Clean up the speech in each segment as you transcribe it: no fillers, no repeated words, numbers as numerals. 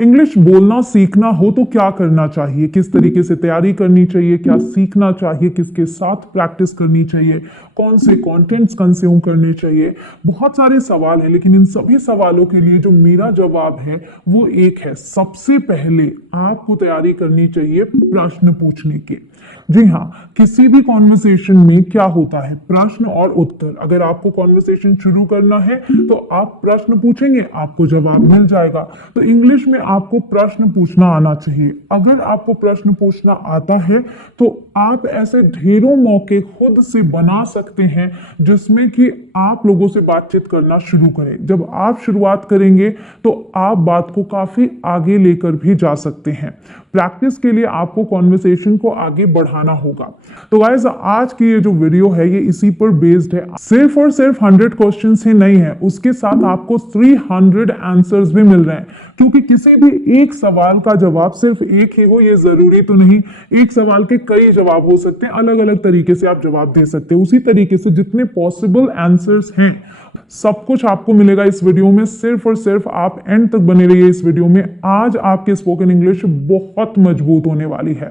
English बोलना सीखना हो तो क्या करना चाहिए, किस तरीके से तैयारी करनी चाहिए, क्या सीखना चाहिए, किसके साथ प्रैक्टिस करनी चाहिए, कौन से कंटेंट्स कंज्यूम करने चाहिए। बहुत सारे सवाल हैं, लेकिन इन सभी सवालों के लिए जो मेरा जवाब है वो एक है। सबसे पहले आपको तैयारी करनी चाहिए प्रश्न पूछने की। जी हाँ, किसी भी कॉन्वर्सेशन में क्या होता है, प्रश्न और उत्तर। अगर आपको कॉन्वर्सेशन शुरू करना है तो आप प्रश्न पूछेंगे, आपको जवाब मिल जाएगा। तो इंग्लिश में आपको प्रश्न पूछना आना चाहिए। अगर आपको प्रश्न पूछना आता है तो आप ऐसे ढेरों मौके खुद से बना सकते हैं जिसमें कि आप लोगों से बातचीत करना शुरू करें। जब आप शुरुआत करेंगे तो आप बात को काफी आगे लेकर भी जा सकते हैं। प्रैक्टिस के लिए आपको कॉन्वर्सेशन को आगे बढ़ाना होगा। तो गाइस, आज की ये जो वीडियो है ये इसी पर बेस्ड है। सिर्फ और सिर्फ 100 क्वेश्चंस ही नहीं है, उसके साथ आपको 300 आंसर्स भी मिल रहे हैं। क्योंकि किसी भी एक सवाल का जवाब सिर्फ एक ही हो ये जरूरी तो नहीं। एक सवाल के कई जवाब हो सकते हैं, अलग अलग तरीके से आप जवाब दे सकते हैं। उसी तरीके से जितने पॉसिबल आंसर्स हैं सब कुछ आपको मिलेगा इस वीडियो में। सिर्फ और सिर्फ आप एंड तक बने रहिए इस वीडियो में। आज आपकी स्पोकन इंग्लिश बहुत मजबूत होने वाली है।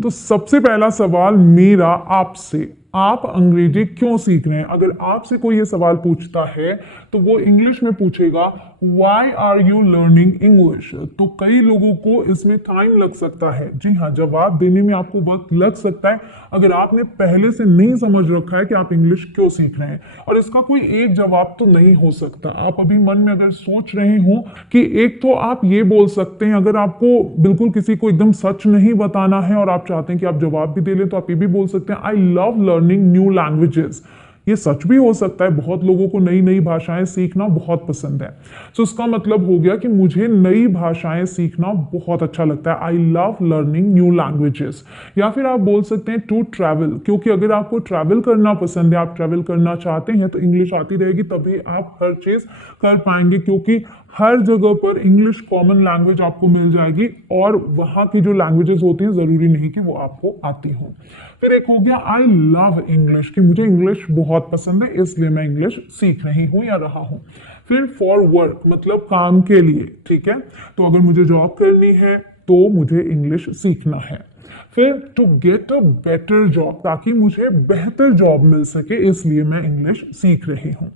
तो सबसे पहला सवाल मेरा आपसे, आप अंग्रेजी क्यों सीख रहे हैं? अगर आपसे कोई ये सवाल पूछता है तो वो इंग्लिश में पूछेगा why are you learning English. तो कई लोगों को इसमें टाइम लग सकता है। जी हाँ, जवाब देने में आपको वक्त लग सकता है अगर आपने पहले से नहीं समझ रखा है कि आप इंग्लिश क्यों सीख रहे हैं। और इसका कोई एक जवाब तो नहीं हो सकता। आप अभी मन में अगर सोच रहे हो कि एक तो आप ये बोल सकते हैं, अगर आपको बिल्कुल किसी को एकदम सच नहीं बताना है और आप चाहते हैं कि आप जवाब भी दे लें तो आप ये भी बोल सकते हैं I love learning new languages. ये सच भी हो सकता है, बहुत लोगों को नई नई भाषाएं सीखना बहुत पसंद है। तो इसका मतलब हो गया कि मुझे नई भाषाएं सीखना बहुत अच्छा लगता है। I love learning new languages. या फिर आप बोल सकते हैं टू ट्रैवल, क्योंकि अगर आपको ट्रैवल करना पसंद है, आप ट्रैवल करना चाहते हैं तो इंग्लिश आती रहेगी, तभी आप हर चीज कर पाएंगे। क्योंकि हर जगह पर इंग्लिश कॉमन लैंग्वेज आपको मिल जाएगी और वहां की जो लैंग्वेजेस होती हैं जरूरी नहीं कि वो आपको आती हो। फिर एक हो गया आई लव इंग्लिश, कि मुझे इंग्लिश बहुत पसंद है इसलिए मैं इंग्लिश सीख रही हूं या रहा हूं। फिर फॉर वर्क, मतलब काम के लिए, ठीक है। तो अगर मुझे जॉब करनी है तो मुझे इंग्लिश सीखना है। फिर to get a better job, ताकि मुझे बेहतर जॉब मिल सके इसलिए मैं इंग्लिश सीख रही हूं।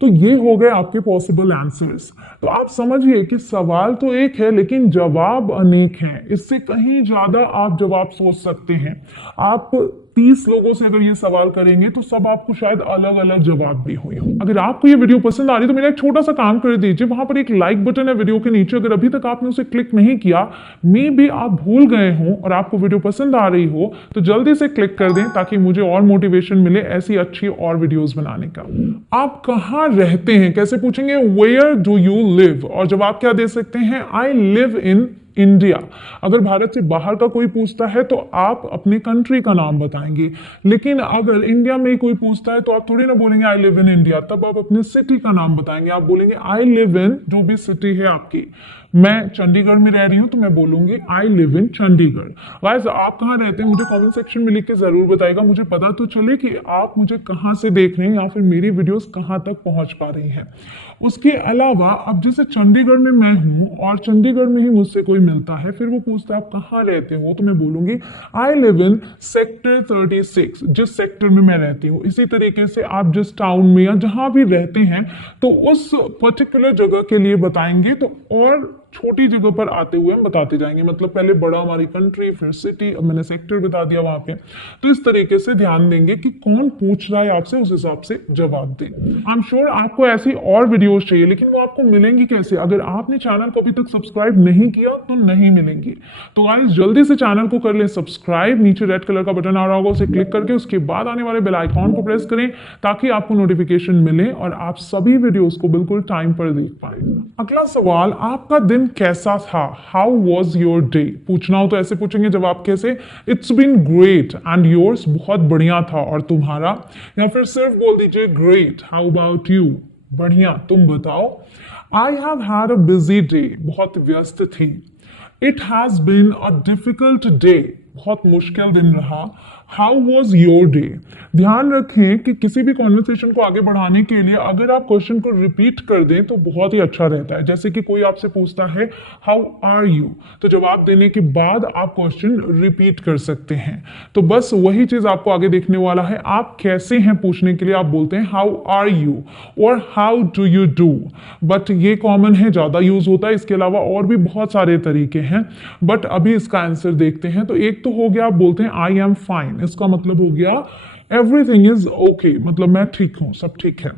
तो ये हो गए आपके पॉसिबल आंसर्स। तो आप समझिए कि सवाल तो एक है लेकिन जवाब अनेक हैं। इससे कहीं ज्यादा आप जवाब सोच सकते हैं। आप 30 लोगों से अगर ये सवाल करेंगे तो सब आपको शायद अलग अलग जवाब भी हुए हो। अगर आपको ये वीडियो पसंद आ रही है तो मेरा एक छोटा सा काम कर दीजिए, वहां पर एक लाइक बटन है वीडियो के नीचे, अगर अभी तक आपने उसे क्लिक नहीं किया, मे बी आप भूल गए हो और आपको वीडियो पसंद आ रही हो तो जल्दी से क्लिक कर दें ताकि मुझे और मोटिवेशन मिले ऐसी अच्छी और वीडियोस बनाने का। आप कहाँ रहते हैं कैसे पूछेंगे, वेयर डू यू लिव, और जवाब क्या दे सकते हैं, आई लिव इन इंडिया। अगर भारत से बाहर का कोई पूछता है तो आप अपने कंट्री का नाम बताएंगे। लेकिन अगर इंडिया में कोई पूछता है तो आप थोड़ी ना बोलेंगे आई लिव इन इंडिया, तब आप अपने सिटी का नाम बताएंगे। आप बोलेंगे आई लिव इन जो भी सिटी है आपकी। मैं चंडीगढ़ में रह रही हूं तो मैं बोलूंगी I live in Chandigarh. Guys, आप कहाँ रहते हैं मुझे कमेंट सेक्शन में लिख के जरूर बताइएगा, मुझे पता तो चले कि आप मुझे कहाँ से देख रहे हैं या फिर मेरी वीडियोस कहाँ तक पहुंच पा रही हैं। उसके अलावा अब जैसे चंडीगढ़ में मैं हूं और चंडीगढ़ में ही मुझसे कोई मिलता है, फिर वो पूछता है आप कहाँ रहते हो, तो मैं बोलूंगी आई लिव इन सेक्टर 36, जिस सेक्टर में मैं रहती हूँ। इसी तरीके से आप जिस टाउन में या जहां भी रहते हैं तो उस पर्टिकुलर जगह के लिए बताएंगे। तो और छोटी जगह पर आते हुए हम बताते जाएंगे, मतलब पहले बड़ा हमारी कंट्री, फिर सिटी, अब मैंने सेक्टर बता दिया वहां पे। तो इस तरीके से ध्यान देंगे कि कौन पूछ रहा है आपसे, उस हिसाब से जवाब दें। आई एम श्योर आपको ऐसी और वीडियोस चाहिए, लेकिन वो आपको मिलेंगी कैसे? अगर आपने चैनल को अभी तक सब्सक्राइब नहीं किया तो नहीं मिलेंगी। तो गाइस, जल्दी से चैनल को कर लें सब्सक्राइब। नीचे रेड कलर का बटन आ रहा होगा, उसे क्लिक करके उसके बाद आने वाले बेल आइकॉन को प्रेस करें ताकि आपको नोटिफिकेशन मिले और आप सभी वीडियोस को बिल्कुल टाइम पर देख पाए। अगला सवाल, आपका दिन कैसा था, हाउ वॉज योर डे? पूछना हो तो ऐसे पूछेंगे, जवाब कैसे, it's been great and yours, बहुत बढ़िया था, और तुम्हारा? या फिर सिर्फ बोल दीजिए ग्रेट, हाउ अबाउट यू, बढ़िया, तुम बताओ। I have had a busy day, बहुत व्यस्त थी। It has been a difficult day, बहुत मुश्किल दिन रहा। How was your day. ध्यान रखें कि किसी भी कॉन्वर्सेशन को आगे बढ़ाने के लिए अगर आप क्वेश्चन को रिपीट कर दें तो बहुत ही अच्छा रहता है। जैसे कि कोई आपसे पूछता है हाउ आर यू, तो जवाब देने के बाद आप क्वेश्चन रिपीट कर सकते हैं। तो बस वही चीज आपको आगे देखने वाला है। आप कैसे हैं पूछने के लिए आप बोलते हैं हाउ आर यू और how do you do, but ये कॉमन है, ज्यादा यूज होता है। इसके अलावा और भी बहुत सारे तरीके हैं, बट अभी इसका आंसर देखते हैं। तो एक तो हो गया, आप बोलते हैं आई एम फाइन, इसका मतलब हो गया एवरीथिंग इज ओके, मतलब मैं ठीक हूं, सब ठीक है।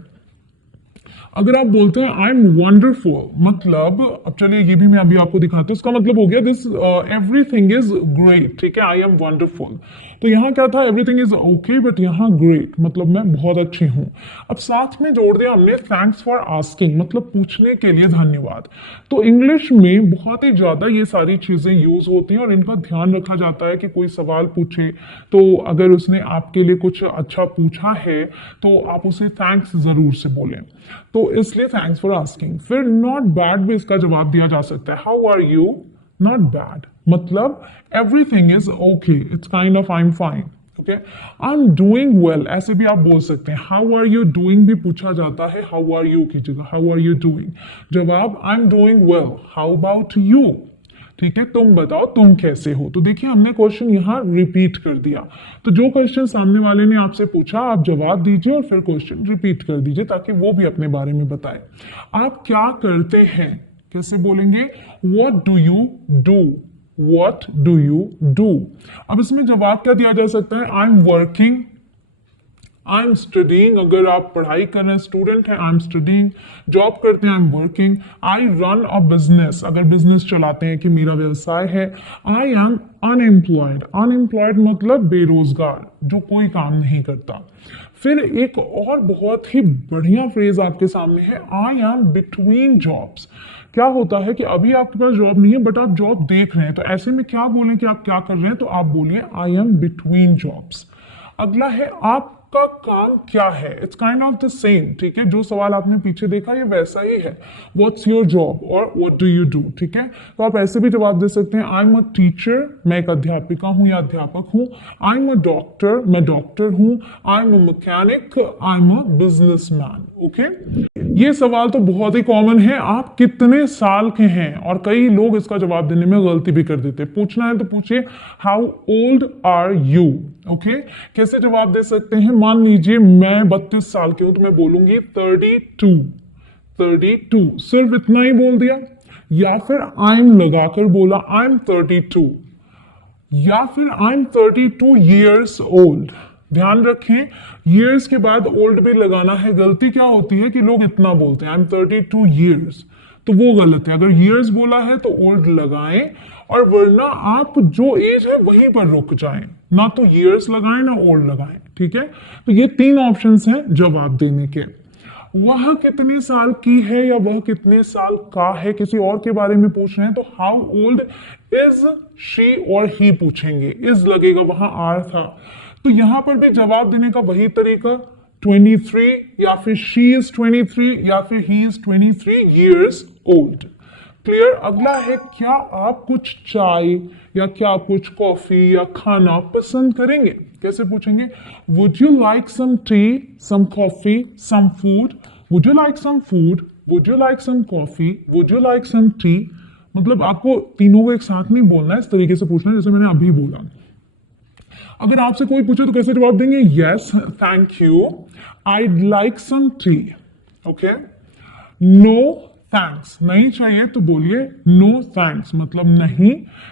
अगर आप बोलते हैं आई एम वंडरफुल, मतलब अब चलिए ये भी मैं अभी आपको दिखाता हूं, इसका मतलब हो गया दिस एवरीथिंग इज ग्रेट, ठीक है, आई एम वंडरफुल। तो यहाँ क्या था, एवरीथिंग इज ओके, बट यहाँ ग्रेट मतलब मैं बहुत अच्छी हूँ। अब साथ में जोड़ दिया हमने थैंक्स फॉर आस्किंग, मतलब पूछने के लिए धन्यवाद। तो इंग्लिश में बहुत ही ज्यादा ये सारी चीजें यूज होती हैं और इनका ध्यान रखा जाता है कि कोई सवाल पूछे तो अगर उसने आपके लिए कुछ अच्छा पूछा है तो आप उसे थैंक्स जरूर से बोलें। तो इसलिए थैंक्स फॉर आस्किंग। फिर नॉट बैड भी इसका जवाब दिया जा सकता है, how are you, not bad मतलब everything is okay, it's kind of I am fine, okay. I am doing well, ऐसे भी आप बोल सकते हैं। हाउ आर यू डूइंग भी पूछा जाता है हाउ आर यू की जगह, हाउ आर यू डूइंग। जवाब I am doing well, how about you, ठीक है, तुम बताओ तुम कैसे हो। तो देखिए हमने क्वेश्चन यहाँ रिपीट कर दिया। तो जो क्वेश्चन सामने वाले ने आपसे पूछा आप जवाब दीजिए और फिर क्वेश्चन रिपीट कर दीजिए ताकि वो भी अपने बारे में बताए। आप क्या करते हैं कैसे बोलेंगे, what do you do, what do you do. अब इसमें जवाब क्या दिया जा सकता है, I am working, I am studying, अगर आप पढ़ाई कर रहे हैं, स्टूडेंट है, आई एम स्टडीइंग। जॉब करते हैं, I am working. I run a business, अगर बिजनेस चलाते हैं कि मेरा व्यवसाय है। आई एम अनएम्प्लॉयड, अनएम्प्लॉयड मतलब बेरोजगार, जो कोई काम नहीं करता। फिर एक और बहुत ही बढ़िया फ्रेज आपके सामने है, आई एम बिटवीन जॉब्स। क्या होता है कि अभी आपके पास जॉब नहीं है बट आप जॉब देख रहे हैं, तो ऐसे में क्या बोलें कि आप क्या कर रहे हैं, तो आप बोलिए आई एम बिटवीन जॉब्स। अगला है आपका काम क्या है, it's kind of the same, ठीक है, जो सवाल आपने पीछे देखा ये वैसा ही है, व्हाट्स योर जॉब और व्हाट डू यू डू, ठीक है। तो आप ऐसे भी जवाब दे सकते हैं, आई एम अ टीचर, मैं एक अध्यापिका हूं या अध्यापक हूं। आई एम अ डॉक्टर, मैं डॉक्टर हूं। I am a mechanic, I am a businessman, okay. ये सवाल तो बहुत ही कॉमन है, आप कितने साल के हैं, और कई लोग इसका जवाब देने में गलती भी कर देते हैं। पूछना है तो पूछिए how old are you, okay. कैसे जवाब दे सकते हैं, मान लीजिए मैं 32 साल के हूं तो मैं बोलूंगी 32, 32, सिर्फ इतना ही बोल दिया, या फिर आई एम लगाकर बोला आई एम 32, या फिर आई एम 32 ईयर्स ओल्ड। ध्यान रखें ईयर्स के बाद ओल्ड भी लगाना है। गलती क्या होती है कि लोग इतना बोलते हैं आई एम 32 ईयर्स, तो वो गलत है। अगर ईयर्स बोला है तो ओल्ड लगाएं, और वरना आप जो एज है वहीं पर रुक जाएं, ना तो ईयर्स लगाएं ना ओल्ड लगाएं, ठीक है। तो ये 3 ऑप्शंस हैं जवाब देने के। वह कितने साल की है या वह कितने साल का है, किसी और के बारे में पूछ रहे हैं तो हाउ ओल्ड इज शी और ही पूछेंगे, इज लगेगा, वहां आर था। तो यहां पर भी जवाब देने का वही तरीका, 23, या फिर शी इज 23, या फिर he is 23 years old. Clear. अगला है, क्या आप कुछ चाय या क्या आप कुछ कॉफी या खाना पसंद करेंगे, कैसे पूछेंगे, would you like some tea, some coffee, some food. Would you like some food, would you like some coffee, would you like some tea. मतलब आपको तीनों को एक साथ नहीं बोलना है, इस तरीके से पूछना है जैसे मैंने अभी बोला। अगर आपसे कोई पूछे तो कैसे जवाब देंगे, yes thank you, I like some tea, okay. No thanks, नहीं चाहिए तो बोलिए नो थैंक्स, मतलब नहीं,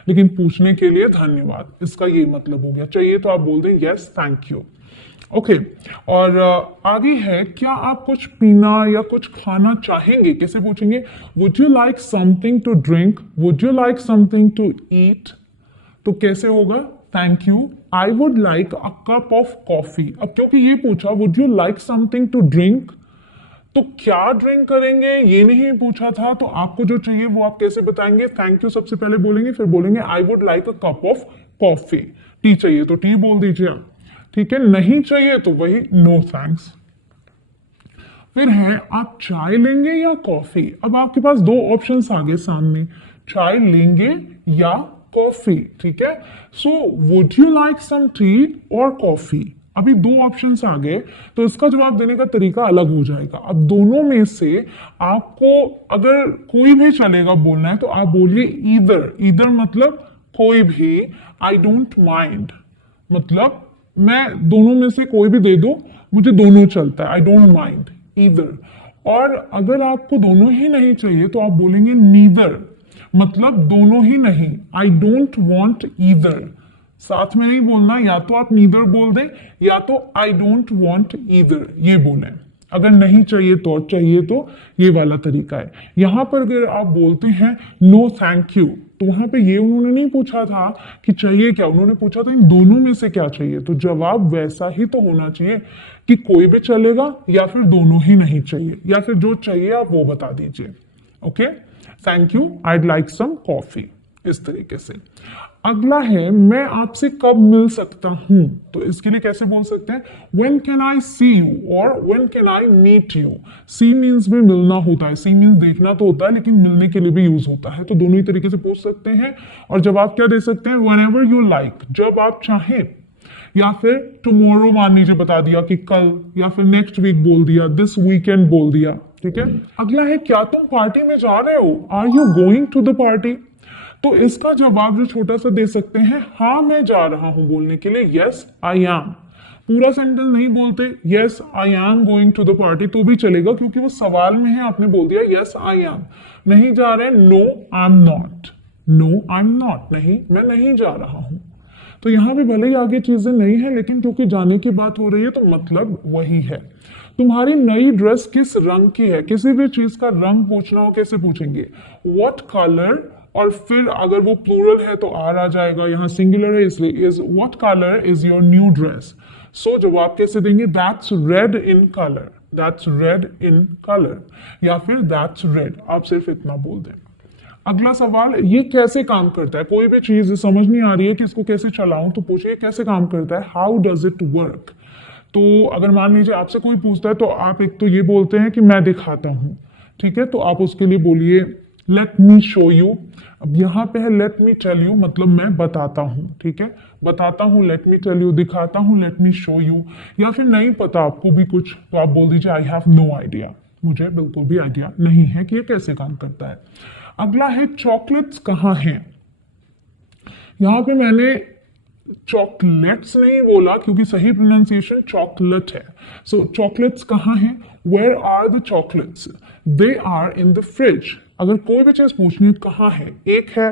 लेकिन पूछने के लिए धन्यवाद, इसका ये मतलब हो गया। चाहिए तो आप बोल दें यस थैंक यू, ओके। और आगे है, क्या आप कुछ पीना या कुछ खाना चाहेंगे, कैसे पूछेंगे, would you like something to drink, would you like something to eat. तो कैसे होगा, thank you, I would like a cup of coffee. अब क्योंकि ये पूछा would you like something to drink, तो क्या ड्रिंक करेंगे ये नहीं पूछा था, तो आपको जो चाहिए वो आप कैसे बताएंगे, थैंक यू सबसे पहले बोलेंगे, फिर बोलेंगे आई would like a cup of coffee. T चाहिए तो टी बोल दीजिए आप, ठीक है, नहीं चाहिए तो वही नो थैंक्स। फिर है, आप चाय लेंगे या कॉफी। अब आपके पास 2 ऑप्शंस आ गए सामने, चाय लेंगे या कॉफी, ठीक है। So would you like some tea और कॉफी? अभी दो ऑप्शंस आ गए, तो इसका जवाब देने का तरीका अलग हो जाएगा। अब दोनों में से आपको अगर कोई भी चलेगा बोलना है तो आप बोलिए ईदर। ईदर मतलब कोई भी। आई डोंट माइंड मतलब मैं दोनों में से कोई भी दे दो, मुझे दोनों चलता है। I don't mind either. और अगर आपको दोनों ही नहीं चाहिए तो आप बोलेंगे नीदर, मतलब दोनों ही नहीं। आई डोंट वॉन्ट ईदर, साथ में नहीं बोलना, या तो आप नीदर बोल दें या तो आई डोंट वॉन्ट ईदर ये बोलें। अगर नहीं चाहिए तो, और चाहिए तो ये वाला तरीका है। यहां पर अगर आप बोलते हैं नो थैंक यू, तो वहां पे ये उन्होंने नहीं पूछा था कि चाहिए क्या, उन्होंने पूछा था इन दोनों में से क्या चाहिए। तो जवाब वैसा ही तो होना चाहिए कि कोई भी चलेगा या फिर दोनों ही नहीं चाहिए, या फिर जो चाहिए आप वो बता दीजिए। Okay, thank you, I'd like some coffee, इस तरीके से। अगला है मैं आपसे कब मिल सकता हूं, तो इसके लिए कैसे बोल सकते हैं when can I see you और when can I meet you. See means भी मिलना होता है, सी मीन्स देखना तो होता है लेकिन मिलने के लिए भी यूज होता है, तो दोनों ही तरीके से पूछ सकते हैं। और जवाब क्या दे सकते हैं, व्हेनेवर यू लाइक, जब आप चाहें, या फिर टुमारो मान लीजिए बता दिया कि कल, या फिर नेक्स्ट वीक बोल दिया, दिस वीकेंड बोल दिया, ठीक है। अगला है क्या तुम पार्टी में जा रहे हो, are you going to the party. तो इसका जवाब जो छोटा सा दे सकते हैं, हाँ मैं जा रहा हूं बोलने के लिए, यस आई एम। पूरा सेंटेंस नहीं बोलते yes I am going to the party तो भी चलेगा, क्योंकि वो सवाल में है, आपने बोल दिया यस आई एम। नहीं जा रहे, no I am not, no I am not, नहीं मैं नहीं जा रहा हूं। तो यहां भी भले ही आगे चीजें नहीं है, लेकिन क्योंकि जाने की बात हो रही है तो मतलब वही है। तुम्हारी नई ड्रेस किस रंग की है, किसी भी चीज का रंग पूछना हो कैसे पूछेंगे, व्हाट कलर, और फिर अगर वो प्लूरल है तो आर आ जाएगा, यहाँ सिंगुलर है इसलिए is. What colour is your new dress, so जवाब कैसे देंगे, that's red in colour, that's red in colour, या फिर दैट्स रेड, आप सिर्फ इतना बोल दें। अगला सवाल, ये कैसे काम करता है, कोई भी चीज समझ नहीं आ रही है कि इसको कैसे चलाऊं, तो पूछिए कैसे काम करता है, हाउ डज इट वर्क। तो अगर मान लीजिए आपसे कोई पूछता है तो आप एक तो ये बोलते हैं कि मैं दिखाता हूं, ठीक है, तो आप उसके लिए बोलिए लेट मी शो यू। अब यहाँ पे है लेट मी टेल यू, मतलब मैं बताता हूँ, ठीक है, बताता हूँ लेट मी टेल यू, दिखाता हूँ लेट मी शो यू, या फिर नहीं पता आपको भी कुछ तो आप बोल दीजिए आई हैव नो आइडिया, मुझे बिल्कुल भी आइडिया नहीं है कि ये कैसे काम करता है। अगला है चॉकलेट्स कहाँ हैं, यहाँ पे मैंने चॉकलेट्स नहीं बोला क्योंकि सही प्रोनाउंसिएशन चॉकलेट है। सो चॉकलेट्स कहाँ हैं, where are the chocolates, they are in the fridge. अगर कोई भी चीज पूछनी है कहाँ है, एक है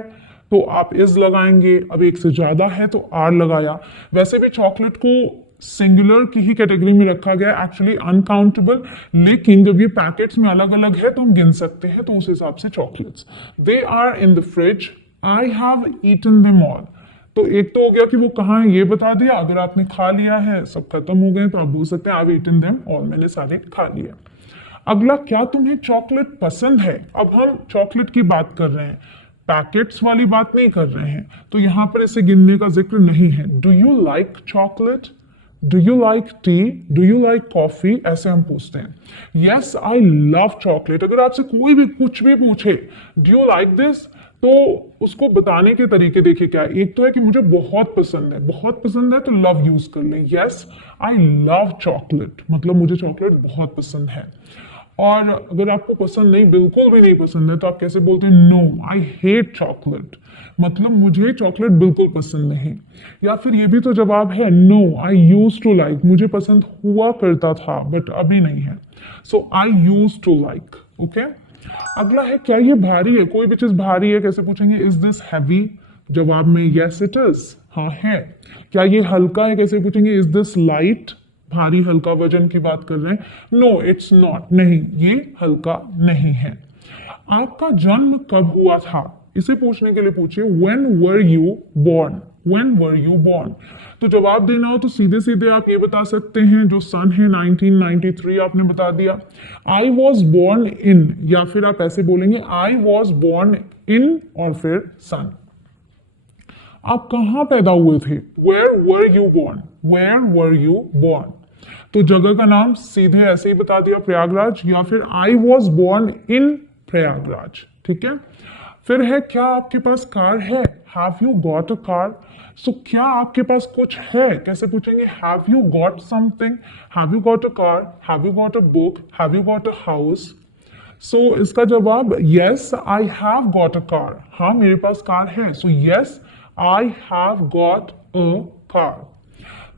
तो आप इज लगाएंगे, अब एक से ज्यादा है तो आर लगाया। वैसे भी चॉकलेट को सिंगुलर की ही कैटेगरी में रखा गया, एक्चुअली अनकाउंटेबल, लेकिन जब ये पैकेट्स में अलग अलग है तो हम गिन सकते हैं, तो उस हिसाब से chocolates. They are in the fridge, I have eaten them all. तो एक तो हो गया कि वो कहाँ है ये बता दिया, अगर आपने खा लिया है सब खत्म हो गए तो आप बोल सकते हैं I have eaten them all, मैंने सारे खा लिया। अगला, क्या तुम्हें चॉकलेट पसंद है। अब हम चॉकलेट की बात कर रहे हैं, पैकेट्स वाली बात नहीं कर रहे हैं, तो यहां पर इसे गिनने का जिक्र नहीं है। Do you like chocolate, do you like T, do you like coffee, ऐसे हम पूछते हैं। Yes I love chocolate. अगर आपसे कोई भी कुछ भी पूछे डू यू लाइक दिस, तो उसको बताने के तरीके देखिए क्या, एक तो है कि मुझे बहुत पसंद है, बहुत पसंद है तो लव यूज कर लें, यस आई लव चॉकलेट, मतलब मुझे चॉकलेट बहुत पसंद है। और अगर आपको पसंद नहीं, बिल्कुल भी नहीं पसंद है, तो आप कैसे बोलते हैं, नो आई हेट चॉकलेट, मतलब मुझे चॉकलेट बिल्कुल पसंद नहीं। या फिर ये भी तो जवाब है, no I used to like, मुझे पसंद हुआ करता था बट अभी नहीं है, so I used to like. Okay, अगला है क्या ये भारी है, कोई भी चीज भारी है कैसे पूछेंगे, इज दिस हैवी, जवाब में यस इट इज, हाँ है। क्या ये हल्का है कैसे पूछेंगे, इज दिस लाइट, भारी हल्का वजन की बात कर रहे हैं, नो इट्स नॉट, नहीं ये हल्का नहीं है। आपका जन्म कब हुआ था, इसे पूछने के लिए पूछिए when were you born, when were you born. तो जवाब देना हो तो सीधे सीधे आप ये बता सकते हैं, जो सन है 1993 आपने बता दिया। आई वॉज बोर्न इन, या फिर आप ऐसे बोलेंगे आई वॉज बोर्न इन और फिर सन। आप कहाँ पैदा हुए थे, where were you born, where were you born. तो जगह का नाम सीधे ऐसे ही बता दिया प्रयागराज, या फिर I was born in Prayagraj, ठीक है। फिर है क्या आपके पास कार है, have you got a car. So क्या आपके पास कुछ है, कैसे पूछेंगे, have you got something, have you got a car, have you got a book, have you got a house. So इसका जवाब yes I have got a car, हाँ मेरे पास कार है। So yes I have got a car.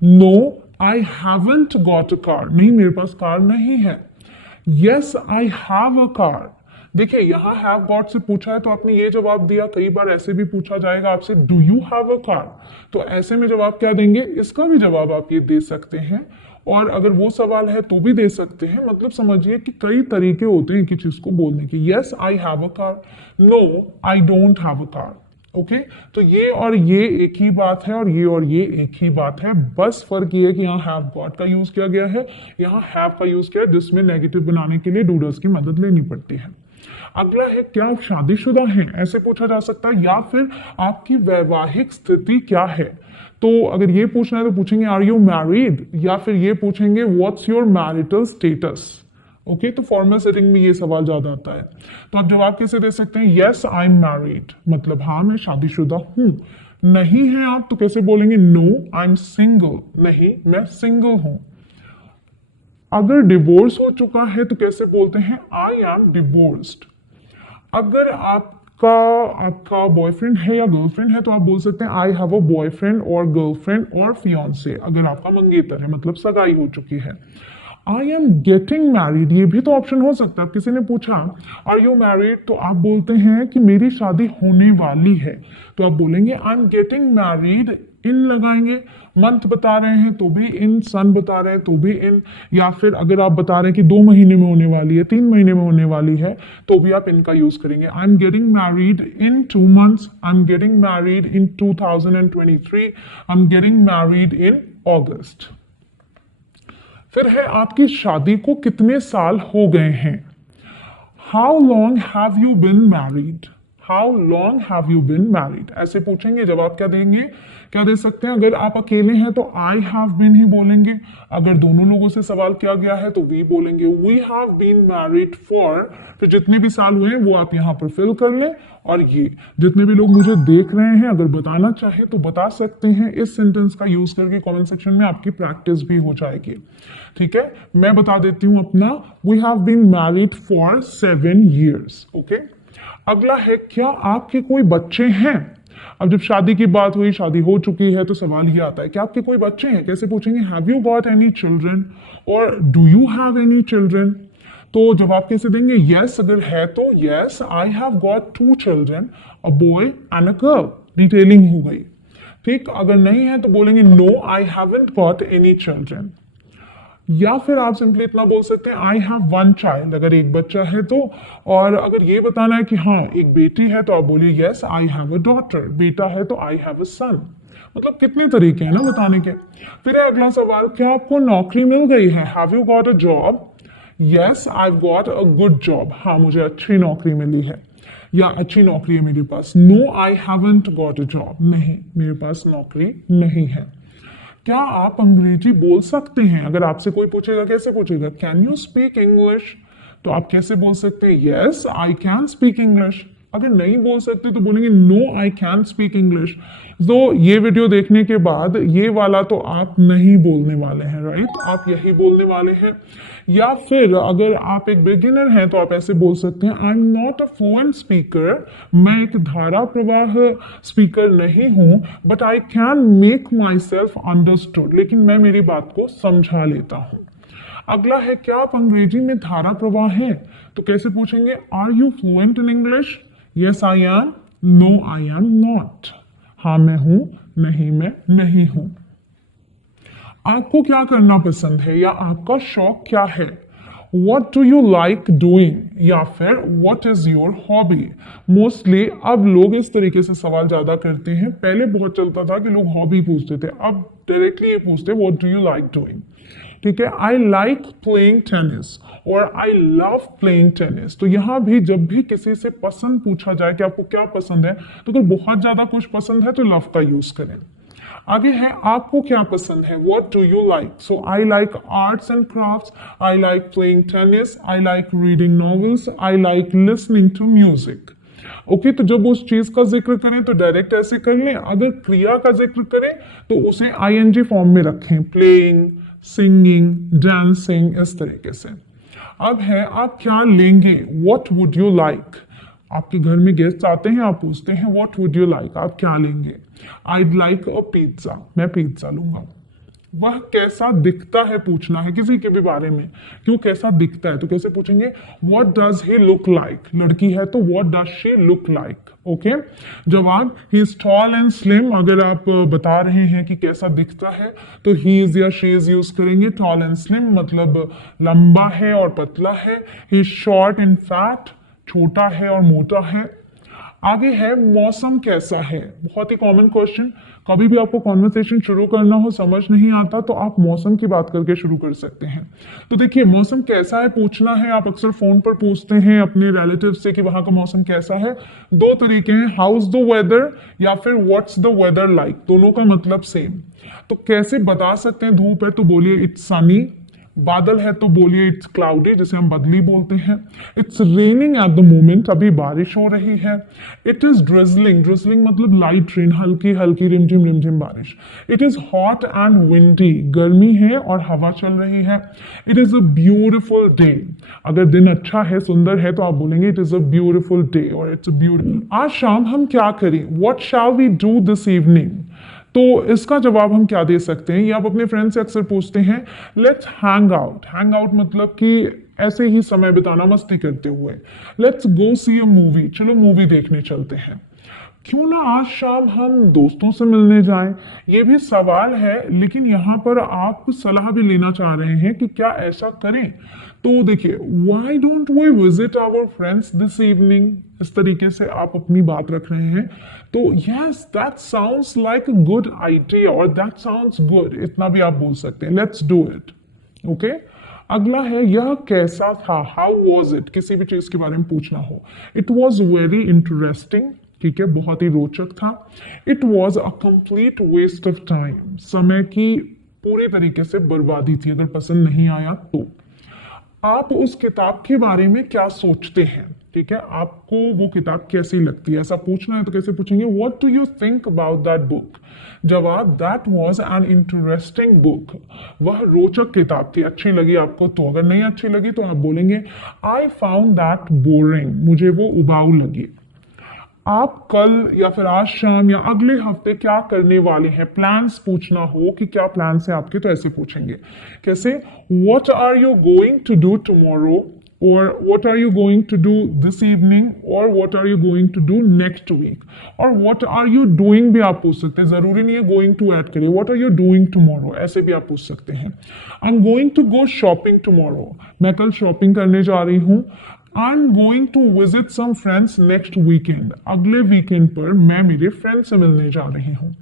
No I haven't got a car, नहीं मेरे पास car नहीं है। Yes I have a car. देखिए यहाँ हैव गॉट से पूछा है तो आपने ये जवाब दिया। कई बार ऐसे भी पूछा जाएगा आपसे, do you have a car, तो ऐसे में जवाब क्या देंगे, इसका भी जवाब आप ये दे सकते हैं। और अगर वो सवाल है तो भी दे सकते हैं। मतलब समझिए कि कई तरीके होते हैं कि चीज को बोलने के। Yes I have a car, no I don't have a car. Okay तो ये और ये एक ही बात है और ये एक ही बात है। बस फर्क ये है कि यहाँ हैव गॉट का यूज किया गया है, यहाँ हैव का यूज किया है, जिसमें नेगेटिव बनाने के लिए डूडल्स की मदद लेनी पड़ती है। अगला है क्या आप शादीशुदा हैं, ऐसे पूछा जा सकता है, या फिर आपकी वैवाहिक स्थिति क्या है। तो अगर ये पूछना है तो पूछेंगे आर यू मैरिड, या फिर ये पूछेंगे what's your marital status. Okay तो फॉर्मल सेटिंग में ये सवाल ज्यादा आता है। तो आप जवाब कैसे दे सकते हैं, यस आई एम मैरिड, मतलब हाँ मैं शादीशुदा हूं। नहीं है आप तो कैसे बोलेंगे, नो आई एम सिंगल, नहीं मैं सिंगल हूं। अगर डिवोर्स हो चुका है तो कैसे बोलते हैं, आई एम डिवोर्स्ड। अगर आपका आपका बॉयफ्रेंड है या गर्लफ्रेंड है तो आप बोल सकते हैं आई हैव अ बॉयफ्रेंड और गर्लफ्रेंड और फियांसे। अगर आपका मंगेतर है मतलब सगाई हो चुकी है। आई एम गेटिंग मैरिड, ये भी तो ऑप्शन हो सकता है। किसी ने पूछा आर यू मैरिड तो आप बोलते हैं कि मेरी शादी होने वाली है, तो आप बोलेंगे I am getting married in लगाएंगे। मंथ बता रहे हैं तो भी इन, सन बता रहे हैं तो भी इन, या फिर अगर आप बता रहे हैं कि 2 महीने में होने वाली है, 3 महीने में होने वाली है, तो भी आप इनका यूज करेंगे। I am getting married in 2 months, I am getting married in 2023, I am getting married in August। फिर है आपकी शादी को कितने साल हो गए हैं। How long have you bin married, how long have you bin married, ऐसे पूछेंगे। जवाब क्या देंगे, क्या दे सकते हैं। अगर आप अकेले हैं तो आई हैव बीन ही बोलेंगे। अगर दोनों लोगों से सवाल किया गया है तो वी बोलेंगे we have been married for, फिर जितने भी साल हुए हैं वो आप यहाँ पर फिल कर लें। और ये जितने भी लोग मुझे देख रहे हैं अगर बताना चाहें तो बता सकते हैं। इस सेंटेंस का यूज करके कमेंट सेक्शन में आपकी प्रैक्टिस भी हो जाएगी। ठीक है मैं बता देती हूँ अपना, we have been married for 7 years। Okay अगला है क्या आपके कोई बच्चे हैं। अब जब शादी की बात हुई, शादी हो चुकी है, तो सवाल ये आता है कि आपके कोई बच्चे हैं। कैसे पूछेंगे, have you got any children और do you have any children. तो जवाब कैसे देंगे, यस अगर है तो yes I have got 2 children, a boy and a girl, detailing हो गई। ठीक अगर नहीं है तो बोलेंगे no I haven't got any children. या फिर आप सिंपली इतना बोल सकते हैं आई हैव 1 चाइल्ड, अगर एक बच्चा है तो। और अगर ये बताना है कि हाँ एक बेटी है तो आप बोलिए yes I have a daughter, बेटा है तो आई हैव अ सन। मतलब कितने तरीके हैं ना बताने के। फिर है अगला सवाल, क्या आपको नौकरी मिल गई है, have you got a job. Yes I got a good job, हाँ मुझे अच्छी नौकरी मिली है या अच्छी नौकरी है मेरे पास। No I haven't got a job, नहीं मेरे पास नौकरी नहीं है। क्या आप अंग्रेजी बोल सकते हैं, अगर आपसे कोई पूछेगा कैसे पूछेगा, कैन यू स्पीक इंग्लिश, तो आप कैसे बोल सकते हैं, yes I can speak English. अगर नहीं बोल सकते तो बोलेंगे no I can speak English. तो ये वीडियो देखने के बाद ये वाला तो आप नहीं बोलने वाले हैं, राइट, आप यही बोलने वाले हैं। या फिर अगर आप एक बिगिनर हैं तो आप ऐसे बोल सकते हैं, I am not a fluent speaker, मैं एक धारा प्रवाह स्पीकर नहीं हूं, but I can make my self understood, लेकिन मैं मेरी बात को समझा लेता हूं। अगला है क्या आप अंग्रेजी में धारा प्रवाह हैं, तो कैसे पूछेंगे, are you fluent in English. Yes I am, no I am not, हाँ मैं हूं, नहीं मैं नहीं हूं। आपको क्या करना पसंद है या आपका शौक क्या है, what do you like doing, या फिर what is your hobby. Mostly अब लोग इस तरीके से सवाल ज्यादा करते हैं। पहले बहुत चलता था कि लोग हॉबी पूछते थे, अब डायरेक्टली ये पूछते हैं what do you like doing. ठीक है, आई लाइक प्लेइंग टेनिस और आई लव प्लेइंग टेनिस। तो यहाँ भी जब भी किसी से पसंद पूछा जाए कि आपको क्या पसंद है, तो अगर बहुत ज्यादा कुछ पसंद है तो लव का यूज करें। आगे है आपको क्या पसंद है, what do you like. So I like arts and crafts, I like playing tennis, I like reading novels, I like listening to music. Okay, तो जब उस चीज का जिक्र करें तो डायरेक्ट ऐसे कर लें, अगर क्रिया का जिक्र करें तो उसे आईएनजी फॉर्म में रखें, प्लेइंग, सिंगिंग, डांसिंग, इस तरीके से। अब है आप क्या लेंगे, व्हाट वुड यू लाइक। आपके घर में गेस्ट आते हैं, आप पूछते हैं व्हाट वुड यू लाइक, आप क्या लेंगे। आईड लाइक अ पिज्जा, मैं पिज्जा लूंगा। वह कैसा दिखता है पूछना है किसी के भी बारे में, क्यों कैसा दिखता है, तो कैसे पूछेंगे, what does he look like. लड़की है तो what does she look like. Okay, जवाब he is tall and slim. अगर आप बता रहे हैं कि कैसा दिखता है तो ही इज या शी इज यूज करेंगे। टॉल एंड स्लिम मतलब लंबा है और पतला है। He is short and fat, छोटा है और मोटा है। आगे है मौसम कैसा है, बहुत ही कॉमन क्वेश्चन। कभी भी आपको कॉन्वर्सेशन शुरू करना हो, समझ नहीं आता, तो आप मौसम की बात करके शुरू कर सकते हैं। तो देखिए, मौसम कैसा है पूछना है, आप अक्सर फोन पर पूछते हैं अपने रिलेटिव से कि वहां का मौसम कैसा है। दो तरीके हैं, हाउस द वेदर या फिर व्हाट्स द वेदर लाइक, दोनों का मतलब सेम। तो कैसे बता सकते हैं, धूप है तो बोलिए इट्स सनी, बादल है तो बोलिए इट्स क्लाउडी, जिसे हम बदली बोलते हैं। It's raining at the moment, अभी बारिश हो रही है। इट इज ड्रिजलिंग, ड्रिजलिंग मतलब लाइट रेन, हल्की हल्की रिमझिम रिमझिम बारिश। It is hot and windy, गर्मी है और हवा चल रही है। It is a beautiful day, अगर दिन अच्छा है, सुंदर है, तो आप बोलेंगे it is a beautiful day और इट्स अ ब्यूटिफुल। आज शाम हम क्या करें, what shall we do this evening. तो इसका जवाब हम क्या दे सकते हैं, ये आप अपने फ्रेंड से अक्सर पूछते हैं। Let's hang out, hang out मतलब कि ऐसे ही समय बिताना मस्ती करते हुए। Let's go see a movie, चलो मूवी देखने चलते हैं। क्यों ना आज शाम हम दोस्तों से मिलने जाएं, ये भी सवाल है, लेकिन यहाँ पर आप सलाह भी लेना चाह रहे हैं कि क्या ऐसा करें। तो देखिए, why don't we visit our friends this evening, इस तरीके से आप अपनी बात रख रहे हैं। तो yes, that sounds like a good idea और दैट साउंड्स गुड, इतना भी आप बोल सकते हैं। Let's do it. ओके, अगला है यह कैसा था, हाउ वॉज इट, किसी भी चीज के बारे में पूछना हो। इट वॉज वेरी इंटरेस्टिंग, ठीक है, बहुत ही रोचक था। It was a complete waste of time, समय की पूरी तरीके से बर्बादी थी, अगर पसंद नहीं आया तो। आप उस किताब के बारे में क्या सोचते हैं, ठीक है, आपको वो किताब कैसी लगती है, ऐसा पूछना है तो कैसे पूछेंगे, what do you think about that book. जवाब, that was an interesting book, वह रोचक किताब थी। अच्छी लगी आपको तो, अगर नहीं अच्छी लगी तो आप बोलेंगे आई फाउंड दैट बोरिंग, मुझे वो उबाऊ लगी। आप कल या फिर आज शाम या अगले हफ्ते क्या करने वाले हैं, प्लान्स पूछना हो कि क्या प्लान्स हैं आपके, तो ऐसे पूछेंगे। कैसे, what are you going to do tomorrow, और what are you going to do this evening, और what are you going to do next week. और व्हाट आर यू डूइंग भी आप पूछ सकते हैं, जरूरी नहीं है गोइंग टू ऐड करिए। What are you doing tomorrow, ऐसे भी आप पूछ सकते हैं। I am going to go shopping tomorrow, मैं कल शॉपिंग करने जा रही हूँ। I am going to visit some friends next weekend, अगले वीकेंड पर मैं मेरे फ्रेंड से मिलने जा रही हूँ।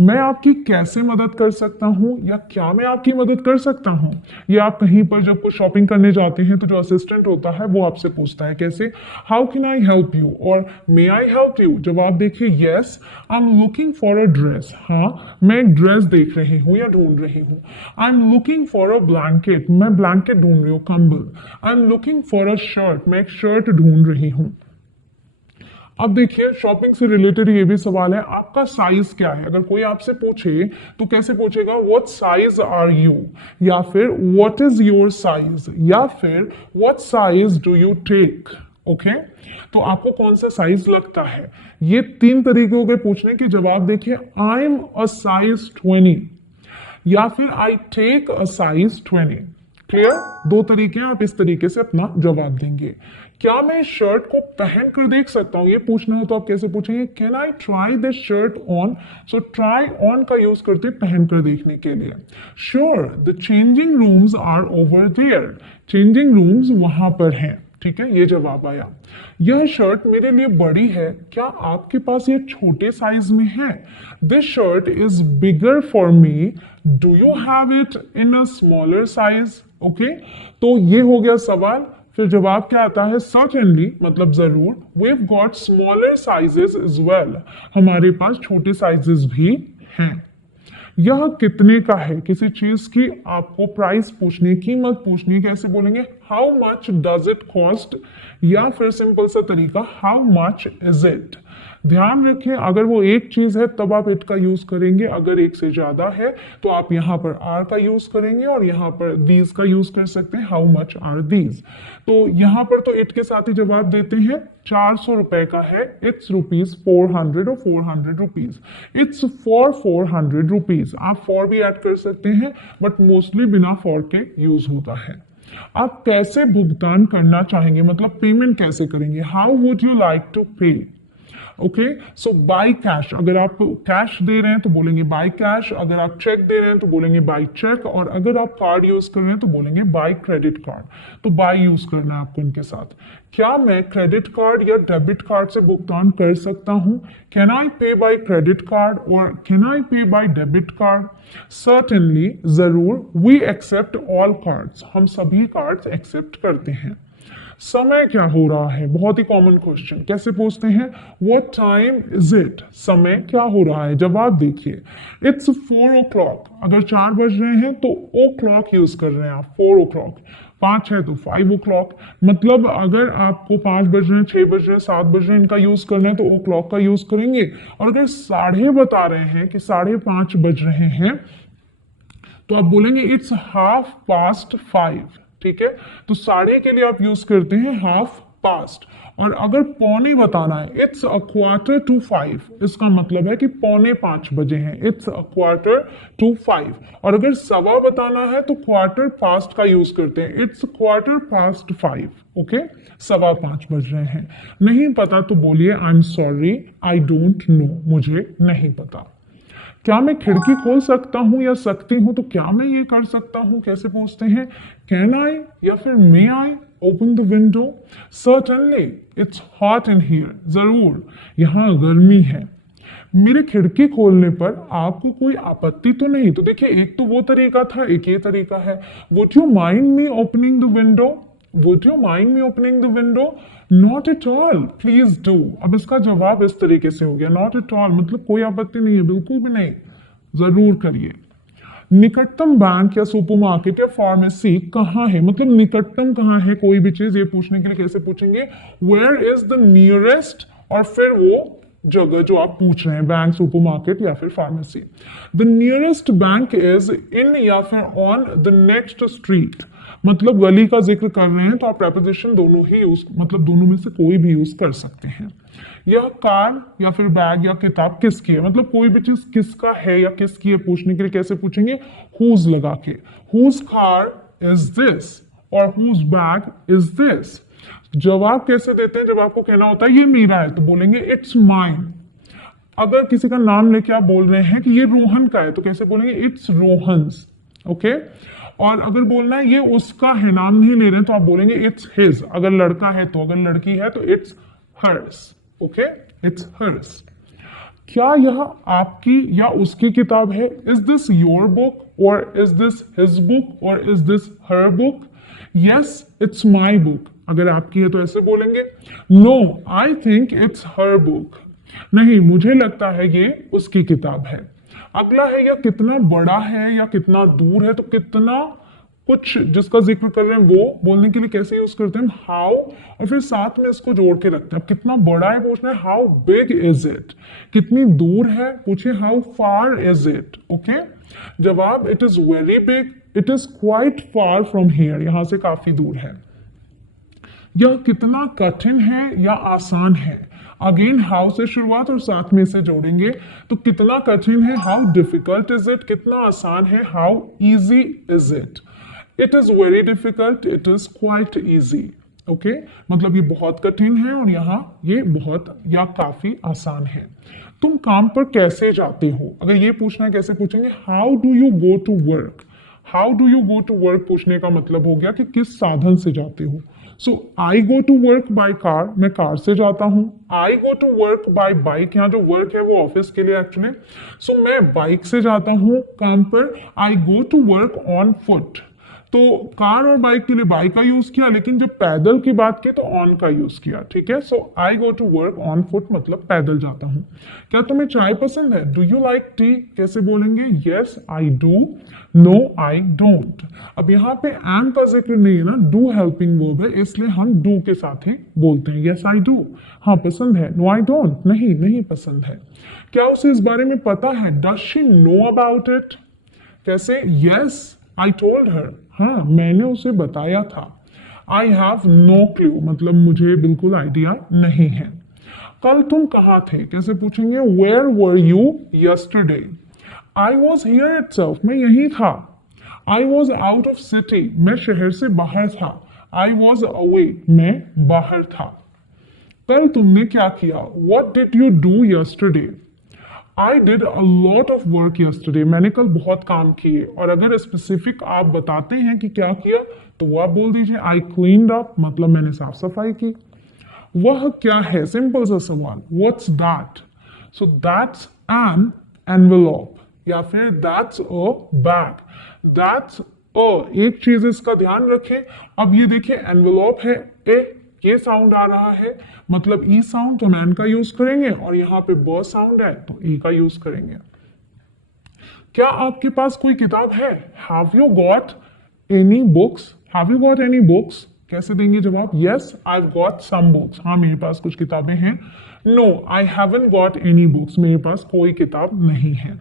मैं आपकी कैसे मदद कर सकता हूँ, या क्या मैं आपकी मदद कर सकता हूँ, ये आप कहीं पर जब कुछ शॉपिंग करने जाते हैं तो जो असिस्टेंट होता है वो आपसे पूछता है। कैसे, how can I help you, और मे आई हेल्प यू। जवाब देखिए, yes I am looking for a dress, हाँ मैं एक ड्रेस देख रही हूँ या ढूंढ रही हूँ। I am looking for a blanket, मैं ब्लैंकेट ढूंढ रही हूँ, कंबल। I am looking for a shirt, मैं एक शर्ट ढूंढ रही हूँ। अब देखिए, शॉपिंग से रिलेटेड ये भी सवाल है, आपका साइज क्या है। अगर कोई आपसे पूछे तो कैसे पूछेगा, व्हाट साइज आर यू, या फिर व्हाट इज योर साइज, या फिर what size do you take. Okay, तो आपको कौन सा साइज लगता है, ये तीन तरीके हो गए पूछने के। जवाब देखिए, आई एम अ साइज 20, या फिर I take a size 20। Clear, दो तरीके हैं, आप इस तरीके से अपना जवाब देंगे। क्या मैं इस शर्ट को पहन कर देख सकता हूं, ये पूछना हो तो आप कैसे पूछेंगे, can I try this shirt on. So try on का यूज करते हैं पहन कर देखने के लिए। Sure, the changing rooms are over there, changing rooms वहां पर हैं, ठीक है, ये जवाब आया। यह शर्ट मेरे लिए बड़ी है, क्या आपके पास ये छोटे साइज में है। This shirt is bigger for me, do you have it in a smaller size. Okay, तो ये हो गया सवाल। फिर जवाब क्या आता है, सर्टेनली मतलब जरूर, we have got smaller sizes as well, हमारे पास छोटे साइजेस भी हैं। यह कितने का है, किसी चीज की आपको प्राइस पूछनी, कीमत पूछनी, कैसे बोलेंगे, how much does it cost, या फिर सिंपल सा तरीका हाउ मच इज इट। ध्यान रखें, अगर वो एक चीज है तब आप इट का यूज करेंगे, अगर एक से ज्यादा है तो आप यहाँ पर आर का यूज करेंगे और यहाँ पर दीज का यूज कर सकते हैं, हाउ मच आर दीज। तो यहाँ पर तो इट के साथ ही जवाब देते हैं, 400 रुपए का है, इट्स रुपीज 400 और 400 रुपीज, इट्स फॉर 400 रुपीज। आप फॉर भी ऐड कर सकते हैं बट मोस्टली बिना फॉर के यूज होता है। आप कैसे भुगतान करना चाहेंगे, मतलब पेमेंट कैसे करेंगे, how would you like to pay. Okay, so by cash, अगर आप कैश दे रहे हैं तो बोलेंगे बाय कैश, अगर आप चेक दे रहे हैं तो बोलेंगे बाय चेक, और अगर आप कार्ड यूज कर रहे हैं तो बोलेंगे बाय क्रेडिट कार्ड। तो बाय यूज करना है आपको इनके साथ। क्या मैं क्रेडिट कार्ड या डेबिट कार्ड से भुगतान कर सकता हूं? कैन आई पे बाय क्रेडिट कार्ड और कैन आई पे बाय डेबिट कार्ड? सर्टेनली, जरूर, वी एक्सेप्ट ऑल कार्ड्स, हम सभी कार्ड्स एक्सेप्ट करते हैं। समय क्या हो रहा है, बहुत ही कॉमन क्वेश्चन, कैसे पूछते हैं, व्हाट टाइम इज इट, समय क्या हो रहा है। जवाब देखिए, इट्स 4 o'clock, अगर 4 बज रहे हैं तो ओ क्लॉक यूज कर रहे हैं आप, 4 o'clock। 5 है तो 5 o'clock, मतलब अगर आपको 5 बज रहे हैं, 6 बज रहे हैं, 7 बज रहे हैं, इनका यूज करना है तो ओ क्लॉक का यूज करेंगे। और अगर साढ़े बता रहे हैं कि 5:30 बज रहे हैं तो आप बोलेंगे इट्स 5:30। ठीक है, तो साढ़े के लिए आप यूज करते हैं हाफ पास्ट। और अगर पौने बताना है, इट्स 4:45, इसका मतलब है कि 4:45 बजे हैं, इट्स 4:45। और अगर सवा बताना है तो क्वार्टर पास्ट का यूज करते हैं, इट्स 5:15। ओके, 5:15 बज रहे हैं। नहीं पता तो बोलिए I am sorry, I don't know, मुझे नहीं पता। क्या मैं खिड़की खोल सकता हूं या सकती हूं, तो क्या मैं ये कर सकता हूं, कैसे पूछते हैं, कैन आई या फिर may I open the window. Certainly, it's hot in here, जरूर यहां गर्मी है। मेरे खिड़की खोलने पर आपको कोई आपत्ति तो नहीं। तो देखिए, एक तो वो तरीका था, एक ये तरीका है, would you mind me opening the window, would you mind me opening the window, not at all, please do. अब इसका जवाब इस तरीके से हो गया, नॉट एट ऑल मतलब कोई आपत्ति नहीं है, बिल्कुल भी नहीं, जरूर करिए। निकटतम बैंक या सुपरमार्केट या फार्मेसी कहाँ है, मतलब निकटतम कहाँ है कोई भी चीज, ये पूछने के लिए कैसे पूछेंगे, वेयर इज द नियरेस्ट, और फिर वो जगह जो आप पूछ रहे हैं, बैंक, सुपरमार्केट या फिर pharmacy. The nearest bank is in या फिर ऑन द नेक्स्ट स्ट्रीट, मतलब गली का जिक्र कर रहे हैं तो आप प्रेपोजिशन दोनों ही यूज, मतलब दोनों में से कोई भी यूज कर सकते हैं। यह कार या फिर बैग या किताब किसकी है, मतलब कोई भी चीज किसका है या किसकी है पूछने के लिए कैसे पूछेंगे, हुज लगा के, हुज कार इज दिस और हुज बैग इज दिस। जवाब कैसे देते हैं, जब आपको कहना होता है ये मेरा है तो बोलेंगे इट्स माइन। अगर किसी का नाम लेके आप बोल रहे हैं कि ये रोहन का है तो कैसे बोलेंगे, इट्स रोहन्स। ओके, और अगर बोलना है ये उसका है, नाम नहीं ले रहे हैं, तो आप बोलेंगे इट्स हिज। अगर लड़का है तो, अगर लड़की है तो it's hers. Okay, it's hers. क्या यह आपकी या उसकी किताब है, इज दिस योर बुक और इज दिस हिज बुक और is this her book. Yes, it's my book, अगर आपकी है तो ऐसे बोलेंगे। No, I think it's her book, नहीं मुझे लगता है ये उसकी किताब है। अगला है या कितना बड़ा है या कितना दूर है, तो कितना कुछ जिसका जिक्र कर रहे हैं वो बोलने के लिए कैसे यूज करते हैं, हाउ, और फिर साथ में इसको जोड़ के रखते हैं। अब कितना बड़ा है पूछना है, हाउ बिग इज इट, कितनी दूर है पूछे, how far is it. Okay, जवाब it is very big, it is quite far from here, यहां से काफी दूर है। यह कितना कठिन है या आसान है, अगेन हाउ से शुरुआत और साथ में इसे जोड़ेंगे। तो कितना कठिन है, हाउ डिफिकल्ट इज इट, कितना आसान है, how easy is it. It is very difficult, it is quite easy. Okay, मतलब ये बहुत कठिन है और यहाँ ये बहुत या काफी आसान है। तुम काम पर कैसे जाते हो, अगर ये पूछना है कैसे पूछेंगे, how do you go to work. How do you go to work पूछने का मतलब हो गया कि किस साधन से जाते हो। So I go to work by car, मैं कार से जाता हूं। I go to work by bike, यहाँ जो वर्क है वो ऑफिस के लिए एक्चुअली। सो मैं बाइक से जाता हूं काम पर। I go to work on foot. तो कार और बाइक के लिए बाइक का यूज किया, लेकिन जब पैदल की बात की तो ऑन का यूज किया। ठीक है, so I go to work on foot मतलब पैदल जाता हूँ। क्या तुम्हें चाय पसंद है? Do you like tea? कैसे बोलेंगे? Yes I do, no I don't. अब यहाँ पे एम का जिक्र नहीं है ना, डू हेल्पिंग वर्ब है, इसलिए हम डू के साथ ही बोलते हैं। यस आई डू, हाँ पसंद है। नो आई डोंट, नहीं नहीं पसंद है। क्या उसे इस बारे में पता है? Does she know about it? कैसे? यस आई टोल्ड हर, हाँ मैंने उसे बताया था। आई हैव नो क्लू मतलब मुझे बिल्कुल आइडिया नहीं है। कल तुम कहाँ थे? कैसे पूछेंगे? Where were you yesterday? I was here itself, I was out. Of city आउट ऑफ सिटी, मैं शहर से बाहर था। आई वॉज अवे, मैं बाहर था। कल तुमने क्या किया? What did you do yesterday? I did a lot of work yesterday, मैंने कल बहुत काम किए। और अगर स्पेसिफिक आप बताते हैं कि क्या किया तो वो आप बोल दीजिए आई क्लीन्ड अप, मतलब मैंने साफ सफाई की। वह क्या है? सिंपल सा सवाल, what's that? So that's an envelope या फिर that's a bag. That's a, एक चीज इसका ध्यान रखें। अब ये देखिए एनवेलप है, ए ये साउंड आ रहा है मतलब ई साउंड, तो हम एन का यूज करेंगे, और यहाँ पे ब साउंड है तो ई का यूज करेंगे। क्या आपके पास कोई किताब है? Have you got any books? Have you got any books? कैसे देंगे जवाब? Yes I got some books, हाँ मेरे पास कुछ किताबें हैं। No I haven't got any books, मेरे पास कोई किताब नहीं है।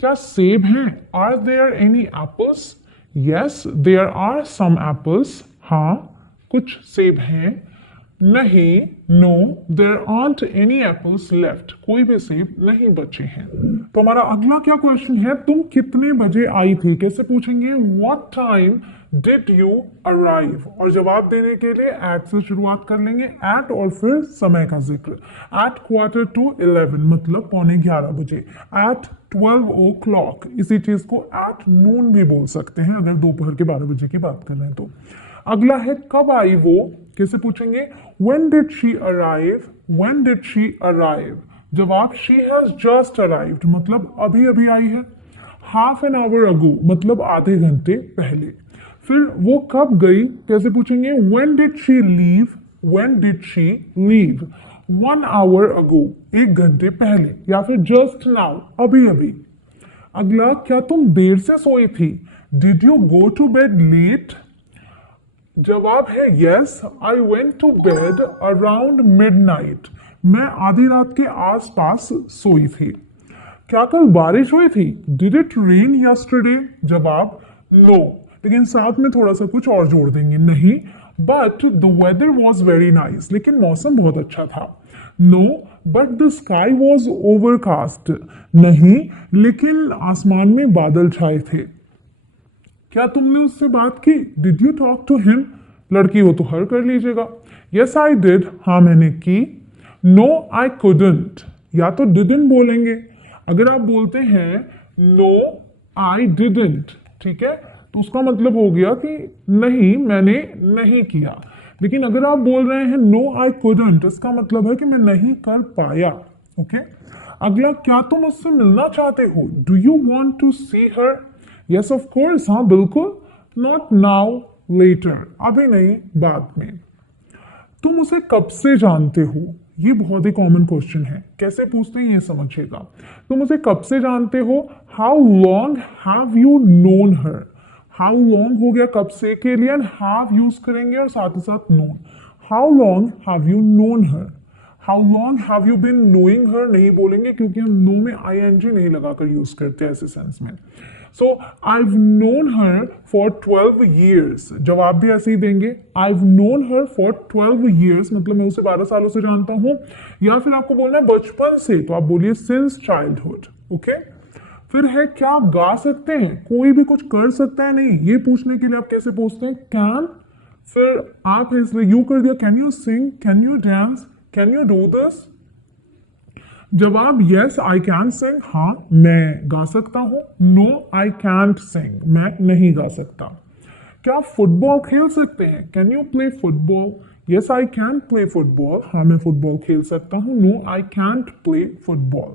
क्या सेब हैं? Are there any apples? Yes there are some apples, हाँ कुछ सेब हैं। नहीं, no there aren't any apples left, कोई भी सेब नहीं बचे हैं। तो हमारा अगला क्या क्वेश्चन है? तुम कितने बजे आई थी? कैसे पूछेंगे? What time did you arrive? और जवाब देने के लिए एट से शुरुआत कर लेंगे, एट और फिर समय का जिक्र। एट क्वार्टर टू 11 मतलब पौने 11 बजे। एट 12 o'clock, इसी चीज को एट नून भी बोल सकते हैं अगर दोपहर के 12 बजे की बात कर रहे हैं तो। अगला है कब आई वो? कैसे पूछेंगे? When did she arrive? When did she arrive? जवाब she has just arrived मतलब अभी अभी आई है। Half an hour ago मतलब आधे घंटे पहले। फिर वो कब गई? कैसे पूछेंगे? When did she leave? When did she leave? 1 hour ago एक घंटे पहले, या फिर just now अभी अभी। अगला, क्या तुम देर से सोई थी? Did you go to bed late? जवाब है yes I went to bed around midnight, मैं आधी रात के आसपास सोई थी। क्या कल बारिश हुई थी? Did it rain yesterday? जवाब नो, लेकिन साथ में थोड़ा सा कुछ और जोड़ देंगे, नहीं but the weather was very nice, लेकिन मौसम बहुत अच्छा था। No but the sky was overcast, नहीं लेकिन आसमान में बादल छाए थे। क्या तुमने उससे बात की? Did you talk to him? लड़की हो तो हर कर लीजिएगा। यस आई डिड, हाँ मैंने की। नो आई कुडंट, या तो डिडंट बोलेंगे। अगर आप बोलते हैं नो आई डिडंट, ठीक है, तो उसका मतलब हो गया कि नहीं मैंने नहीं किया। लेकिन अगर आप बोल रहे हैं नो आई कुडंट, इसका मतलब है कि मैं नहीं कर पाया। ओके, अगला, क्या तुम उससे मिलना चाहते हो? Do you want to see her? Yes of course, हाँ बिल्कुल। नॉट नाउ, लेटर, अभी नहीं बाद में। तुम उसे कब से जानते हो? ये बहुत ही कॉमन क्वेश्चन है, कैसे पूछते हैं ये समझिएगा। तुम उसे कब से जानते हो? How long have you known her? How long हो गया कब से के लिए, हैव यूज करेंगे और साथ ही साथ known. How long have you known her? How long have you been knowing her नहीं बोलेंगे, क्योंकि हम नो में ING नहीं लगाकर यूज करते ऐसे सेंस में। सो I've known her for 12 years, जवाब भी ऐसे ही देंगे, I've known her for 12 years मतलब मैं उसे 12 सालों से जानता हूँ। या फिर आपको बोलना है बचपन से, तो आप बोलिए since childhood। ओके, फिर है क्या आप गा सकते हैं? कोई भी कुछ कर सकता है नहीं, ये पूछने के लिए आप कैसे पूछते हैं? कैन, फिर आप है इसलिए यू कर दिया, can you sing, can you dance, can you do this? जवाब यस आई कैन सिंग, हाँ मैं गा सकता हूँ। नो आई कैंट सिंग, मैं नहीं गा सकता। क्या आप फुटबॉल खेल सकते हैं? Can you play football? Yes I can play football, हाँ मैं फुटबॉल खेल सकता हूँ। No I can't play football,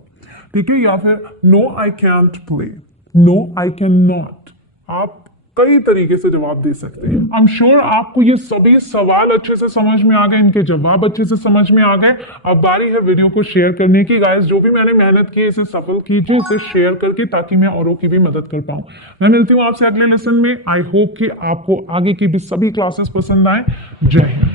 ठीक है। या फिर no I can't play, no I can not, आप कई तरीके से जवाब दे सकते हैं। आई एम श्योर आपको ये सभी सवाल अच्छे से समझ में आ गए, इनके जवाब अच्छे से समझ में आ गए। अब बारी है वीडियो को शेयर करने की। गाइस, जो भी मैंने मेहनत की है इसे सफल कीजिए, इसे शेयर करके, ताकि मैं औरों की भी मदद कर पाऊं। मैं मिलती हूं आपसे अगले लेसन में। आई होप कि आपको आगे की भी सभी क्लासेस पसंद आए। जय हिंद।